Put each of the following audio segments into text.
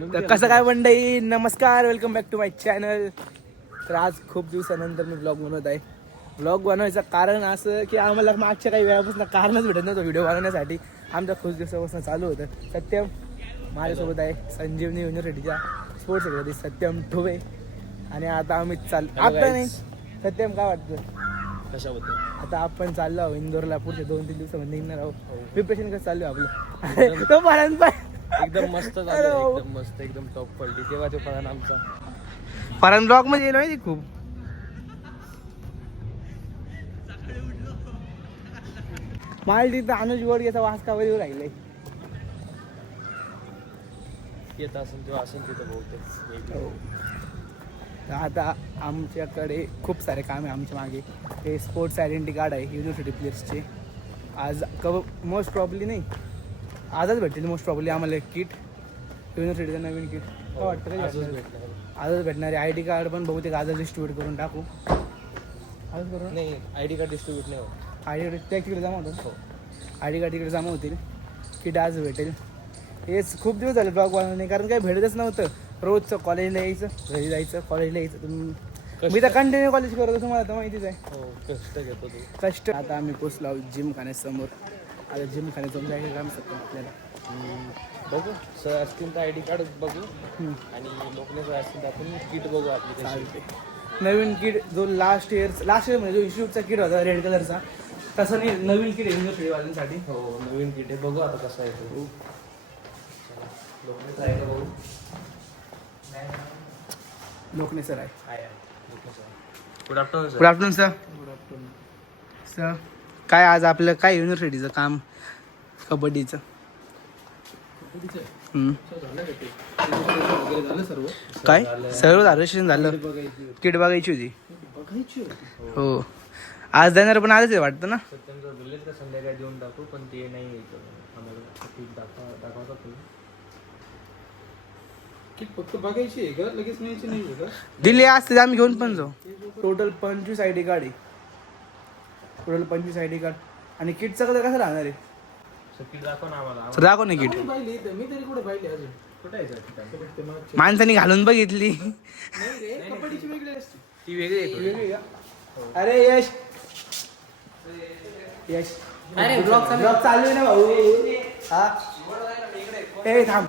तर कसं काय मंडळी, नमस्कार, welcome back to my channel. तर आज खूप दिवसानंतर मी ब्लॉग बनवत आहे. ब्लॉग बनवायचं कारण असं की आम्हाला मागच्या काही वेळापासून कारणच भेटत नव्हतं व्हिडिओ बनवण्यासाठी. आमच्या खूप दिवसापासून चालू होतं. सत्यम माझ्यासोबत आहे, संजीवनी युनिव्हर्सिटीच्या स्पोर्ट्स सेक्रेटरी सत्यम ठोबे. आणि आता आम्ही आता नाही सत्यम, काय वाटतं कशाबद्दल? आता आपण चाललो आहोत इंदोरला. पुढच्या 2-3 दिवसामध्ये निघणार आहोत. प्रिपरेशन कसं चालू आहे आपलं? तो पर्यंत एकदम मस्त झालं, एकदम मस्त, एकदम टॉप क्वालिटी. तेव्हा तो फळान आमचा परत ब्लॉग मध्ये येईल माहिती खूप. माल तिथं अनुज गोडगेचा वास का येऊ राहिलाय. येत असेल तेव्हा असेल तिथं बहुतेक. तर आता आमच्याकडे खूप सारे काम आहे आमच्या मागे. ते स्पोर्ट्स आयडेंटिटी कार्ड आहे युनिव्हर्सिटी प्लेयर्सचे. आज मोस्ट प्रॉब्ली नाही, आजच भेटतील मोस्ट प्रॉब्ली आम्हाला एक किट, युनिव्हर्सिटीचं नवीन किट. काय वाटतं? आजच भेटणारे आय डी कार्ड पण बहुतेक आजच डिस्ट्रीब्यूट करून टाकू. आजच करू नाही, आय डी कार्ड डिस्ट्रीब्यूट नाही होत. आय डी कार्ड त्या तिकडे जमा होतं. हो, आय डी कार्ड तिकडे जमा होतील, किट आज भेटेल. हेच खूप दिवस झाले ब्लॉग बनवणे, कारण काही भेटतच नव्हतं. रोजचं कॉलेजला यायचं, घरी जायचं, कॉलेजला यायचं. मी तर कंटिन्यू कॉलेज करतो, तुम्हाला तर माहितीच आहे. हो, कष्ट घेतो तू. कष्ट. आता आम्ही पोचलो जिम खाण्यासमोर. आता जिम खाण्याचं जायचं काम शकतो आपल्याला. बघू सर असतील तर आय डी कार्ड बघू, आणि लोकने सर असतील तर आपण किट बघू आपली. चालते. नवीन किट जो लास्ट इयर म्हणजे जो इन्स्टिट्यूटचा किट होता रेड कलरचा, तसं नाही, नवीन किट आहे युनिव्हर्सिटीवाल्यांसाठी. हो, नवीन किट आहे, बघू आता कसं आहे तो. लोकने सर आहे का बघू. लोकने सर आहे. Good afternoon good afternoon sir. Good afternoon sir. काय आज आपलं काय युनिव्हर्सिटीचं काम? कबड्डीचं. काय सर्व झालं, रजिस्ट्रेशन झालं, किट बघायची होती. हो, आज देणार पण आजच आहे वाटतं ना. सत्यमचं बोललेत का संध्याकाळी देऊन टाकू, पण ते नाही आम्हाला किट दाखवतात तुम्ही. फक्त बघायची आहे का, लगेच न्यायची नाही का? दिल्ली असते आम्ही घेऊन पण जाऊ. टोटल 25 आय डी कार्ड आहे. Total 25 I D card. आणि किटचं कसं राहणार आहे? किट दाखव ना आम्हाला. सर दाखव ना किट. पाहिली इथं, मी तरी कुठे पाहिली अजून. कुठे आहे सर? माणसाने घालून बघितली. नाही रे, कबड्डीची वेगळी असते. ती वेगळी आहे. वेगळी का? अरे यश, यश, अरे ब्लॉग चालू आहे ना भाऊ. हा, ए थांब.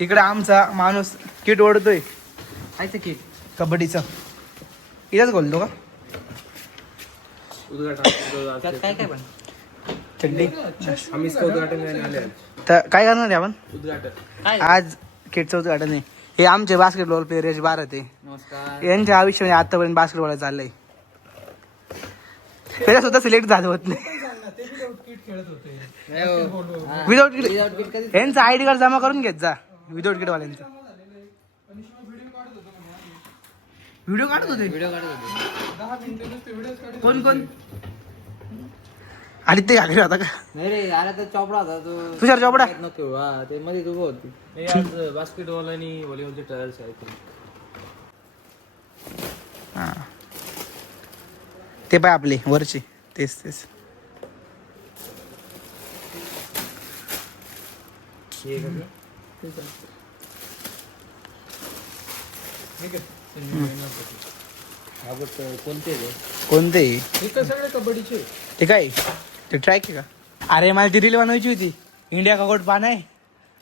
इकडे आमचा माणूस किट ओढतोय. कायचं किट? कबड्डीचं. इथंच बोलतो का? उद्घाटन काय काय पण चड्डी. आम्ही उद्घाटन आले. तर काय करणार आहे आपण उद्घाटन आज? किटचं उद्घाटन आहे. हे आमचे बास्केटबॉल प्लेयर यश भारत आहे. नमस्कार. यांच्या आयुष्यामध्ये आतापर्यंत बास्केटबॉल चाललंय. त्याला सुद्धा सिलेक्ट झालं होत नाही. ते किट खेळत होते. Without kit. यांचं आय डी कार्ड जमा करून घेत जा. विदाउट किट वाल्यांचं व्हिडिओ काढत होते. 10 मिनिटं व्हिडिओ काढत. कोण कोण? आदित्य घागरे होता का? नाही रे, अरे तर चोपडा होता तो. तुषार चोपडा. नको, हा ते मध्ये तू होती. नाही, आज बास्केटबॉल आणि व्हॉलीबॉलचे ट्रायल्स आहेत. हा, ते पाय आपले वरचे, तेच तेच. कोणते रे? कोणते? हे तर सगळे कबड्डीचे. ते काय, ते ट्रॅक आहे का? अरे मला ती रील बनवायची होती. इंडिया का कोट पान आहे.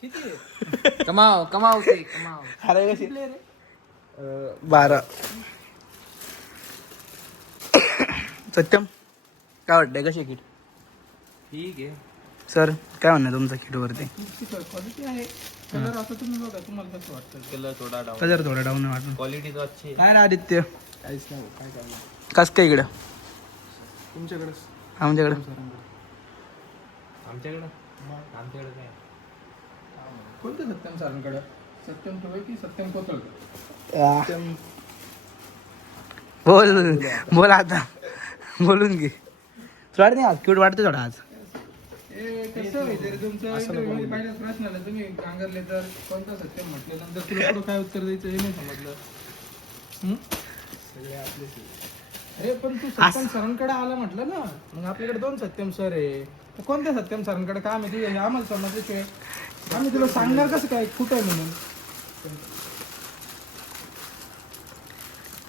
किती आहे? कमाव कमाव ते कमाव. अरे कशी? 12. सत्यम, काय वाटतंय कशी किट? ठीक आहे. सर काय म्हणणं तुमचं किटवरती? क्वालिटी आहे. कलर आता तुम्ही बघा, तुम्हाला कसं वाटतं? केलं थोडा डाऊन. कलर थोडा डाऊन वाटून. क्वालिटी तो अच्छी आहे. काय ना आदित्य, काहीच नाही, काय करणार. कस काय इकडं तुमच्याकडेच. आमच्याकडं? आमच्याकडं काय? कोणतं सत्यम सरांकडं? सत्यम ठोबे की सत्यम कोतळ? बोल बोल आता, बोलून घे. तुला नाही आज क्यूट वाटतं थोडा आज. कसं होईल तुमचं इंटरव्ह्यू पहिल्याच प्रश्नाला तुम्ही सांगितले तर कोणता सत्यम म्हटल्यानंतर तुला पुढं काय उत्तर द्यायचं हे नाही समजलं. सगळे आपले. अरे पण तू सत्यम सरांकडे आला म्हटलं ना, मग आपल्याकडे 2 सत्यम सर आहे. तर कोणत्या सत्यम सरांकडे काम आहे तुझे आम्हाला समजल्याशिवाय आम्ही तुला सांगणार कसं काय कुठं आहे म्हणून.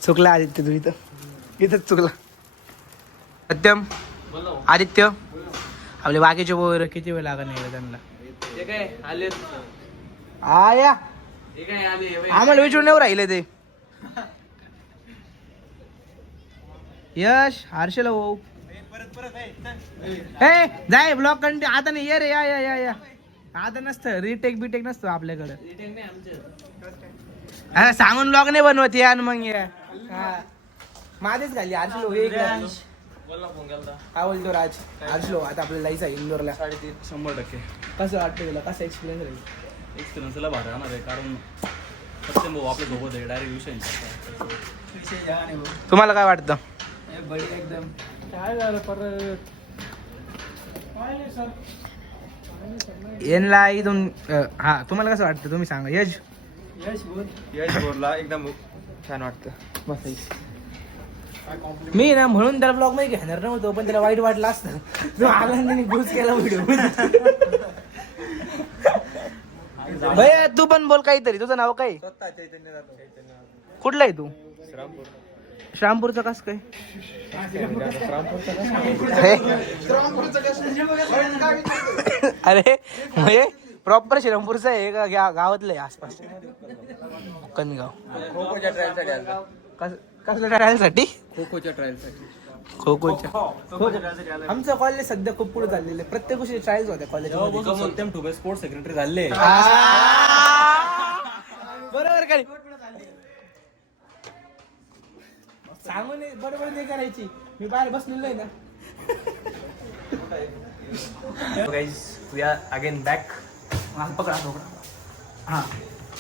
चुकला आदित्य तू इथंच चुकला. सत्यम आदित्य आपले बाकीचे पोर किती वेळ लागत नाही त्यांना. हे काय आले आया हे काय आले आम्हाला विचारून नाही राहिले ते. यश हर्षल भाऊ हे जाय ब्लॉक कंटिन्यू आता नाही. ये रे या या या या आता नसतं रिटेक बिटेक नसतो आपल्याकडं. अरे सांगून ब्लॉग नाही बनवत या मग या. माझेच घाली हर्षल भाऊ एक काय बोलतो राज. हर्षल भाऊ आता आपल्याला जायचं आहे इंदोरला. 100% कसं वाटतं तुला कसं एक्सपिरियन्स राहील. एक्सपिरियन्सला भारी राहणार आहे कारण सत्यम भाऊ आपल्या सोबत आहे डायरेक्ट विषय नाही. तुम्हाला काय वाटतं. एकदम काय झालं परत यांना इथून हा तुम्हाला कसं वाटतं तुम्ही सांगा. यश यश बोलला एकदम छान वाटतं. मी ना म्हणून त्याला ब्लॉग मध्ये घेणार नव्हतो पण त्याला वाईट वाटलं असतं. तो आनंदाने घुस केला व्हिडिओ. भैया तू पण बोल काहीतरी. तुझं नाव काय. कुठलं आहे तू. श्रामपूरचं कस काय. अरे म्हणजे प्रॉपर श्रीरामपूरचं आहे का गावातलं आहे आसपास. कनगाव खो-खोच्या ट्रायलसाठी आलता. कसल्या ट्रायलसाठी. खो-खोच्या ट्रायलसाठी. खो-खोच्या आमचं कॉलेज सध्या खूप पुढे चाललेलं आहे. प्रत्येक गोष्टी ट्रायल्स होत्या कॉलेजमध्ये. सत्यम ठुबे स्पोर्ट्स सेक्रेटरी झाले. बरोबर काय सांगून बरोबर नाही करायची. मी बाहेर बसलेलो आहे ना. Guys we are again back. पकडा हां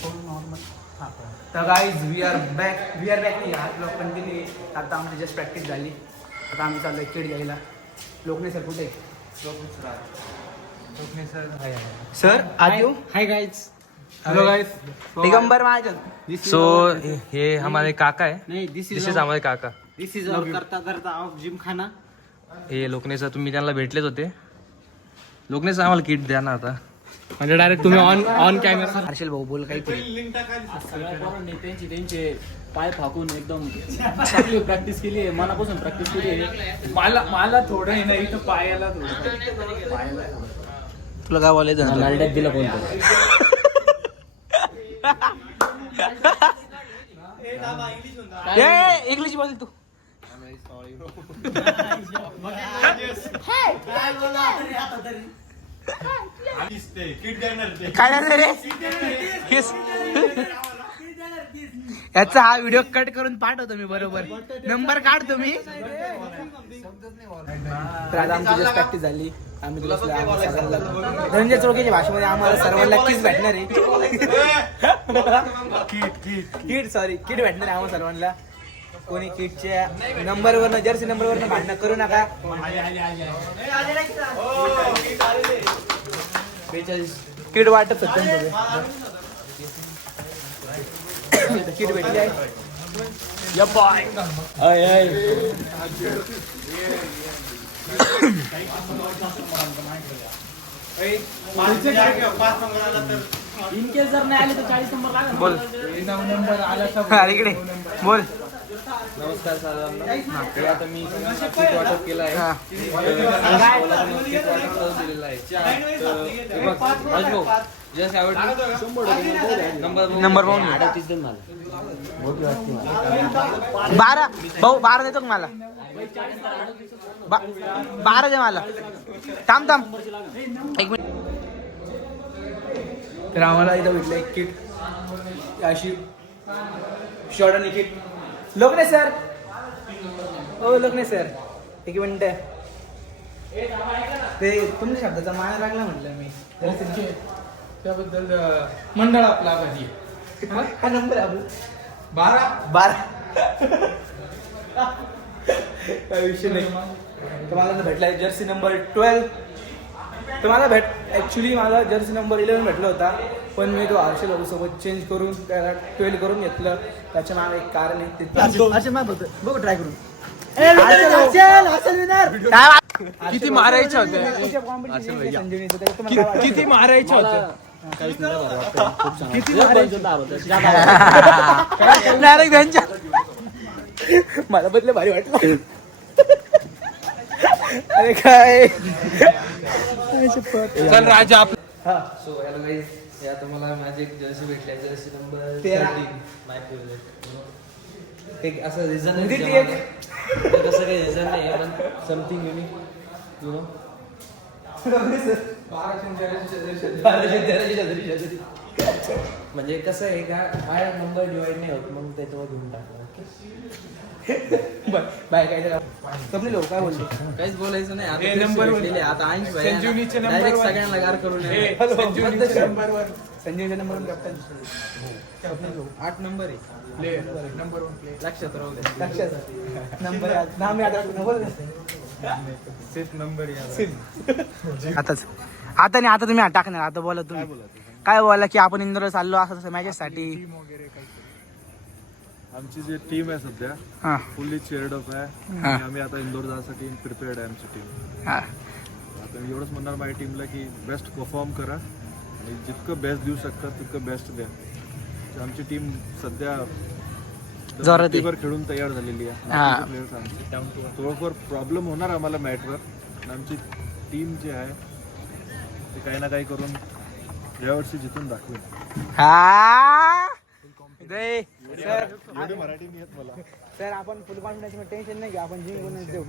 नॉर्मल. हां तर गाईज वी आर बॅक नाही. आज ब्लॉग कंटिन्यू. आता आमची जस्ट प्रॅक्टिस झाली. आता आम्ही चाललो किट घ्यायला. लोकने सर कुठे. सर आजू hi guys. Hello guys. Digambar Mahajan. So हे हमारे काका है. नाही दिस इज हमारे काका. दिस इज करता करता ऑफ जिम खाना. हे लोकनेचा तुम्ही त्यांना भेटलेच होते. लोकनेचा आम्हाला किट द्या ना आता. म्हणजे डायरेक्ट तुम्ही ऑन कॅमेरा. हर्षल भाऊ बोल काहीतरी. सगळ्या पोरांनी त्यांचे पाय फाकून एकदम चांगली प्रॅक्टिस केली आहे. मनापासून प्रॅक्टिस केली आहे. मला थोडं आहे ना इथं पायाला थोडं तुला काय बोलायचं. नालड्यात दिलं बोलतो. इंग्लिश बोल तू. काय नाही रे. याचा हा व्हिडिओ कट करून पाठवतो मी. बरोबर नंबर काढतो मी. तर आता आमची जस्ट प्रॅक्टिस झाली. आम्ही तुला धनंजय चौकीच्या भाषेमध्ये आम्हाला सर्वांना किस भेटणार आहे. किट भेटणार आहे आम्हाला सर्वांना. कोणी किटच्या नंबरवरनं जर्सी नंबरवरनं भांडणं करू नका. 42 किट वाटत सत्यम किट भेटली आहे. इनकेस जर नाही आले तर 40 नंबर लागेल. बोल. 9 नंबर आला अरे इकडे बोल. नमस्कार सर्वांना. तर आता मी सगळ्यांना किट वाटप केलं आहे. हा. किट वाटप दिलेलं आहे. तर बघ, राजभाऊ, जस्ट आवडली नंबर पाहून घे. 38 दे मला. 12 भाऊ 12 देतो का मला. 12 दे मला. थांब एक मिनिट. तर आम्हाला इथं भेटलं एक किट अशी शॉर्ट आणि किट. लोकने सर ओ लोकने सर एक मिनिट. ते तुमच्या शब्दाचा माया लागला म्हटलं मी. त्याबद्दल मंडळ आपला आभारी. हा नंबर आहे आपला 12. काय विषय नाही. तुम्हाला भेटला जर्सी नंबर 12. तुम्हाला ॲक्च्युली मला जर्सी नंबर 11 भेटला होता पण मी तो हर्षल भाऊ सोबत चेंज करून त्याला 12 करून घेतलं. त्याच्या मागे एक कारण आहे. बघू ट्राय करून. किती मारायच्या होत्या. किती मारायच्या होत्या. काहीच नाही भारी वाटतं. खूप छान वाटतं. डायरेक्ट त्यांच्या मला बदल भारी वाटलं. अरे काय चल राजा आप सो हॅलो गाईज, हे आता मला माझी एक जर्सी भेटली आहे, जर्सी नंबर 13. 13 माय फेवरेट. एक असं रिझन म्हणजे ती आहे तसं काही रिझन नाही आहे, पण समथिंग युनिक यु नो. म्हणजे कसं आहे का हा नंबर डिवाइड नाही होत, मग त्याच्यावर घेऊन टाकला. बाय काय कपले लोक काय बोलले. काहीच बोलायचं नाही हे आता. number one. भेटलेले आता 80 भाई संजीवनीचे number डायरेक्ट one. सगळ्यांना गार करून हे, येणार. संजीवनीचे number one. संजयचा नंबर कॅप्टन 8 नंबर आहे, प्ले नंबर 1 प्ले लक्षात राहू दे. लक्षात नंबर नाम याद राखून सिर्फ नंबर यार. आताच आता नाही, आता तुम्ही टाकणार. आता बोला तुम्ही काय बोला की आपण इंदोरला चाललो असं मॅचेस साठी. टीम वगैरे काही आमची जी टीम आहे सध्या हा फुल्ली चेअर्ड अप आहे हा. आणि आम्ही आता इंदोर जाण्यासाठी प्रिपेअर्ड आहे आमची टीम. हा आता मी एवढंच म्हणणार माझ्या टीमला की बेस्ट परफॉर्म करा आणि जितकं बेस्ट देऊ शकतात तितकं बेस्ट द्या. तर आमची टीम सध्या जोरात आहे. धर्तीवर खेळून तयार झालेली आहे. हा. प्लेयर्स आमचे थोडंफार प्रॉब्लेम होणार आम्हाला मॅचवर, पण आमची टीम जी आहे ते काही ना काही करून यावर्षी जिथून दाखवेल. हा दे. सर एवढी मराठी नाही येत मला. सर आपण फुल कॉन्फिडन्स टेन्शन नाही घ्या, आपण जिंकूनच देऊ.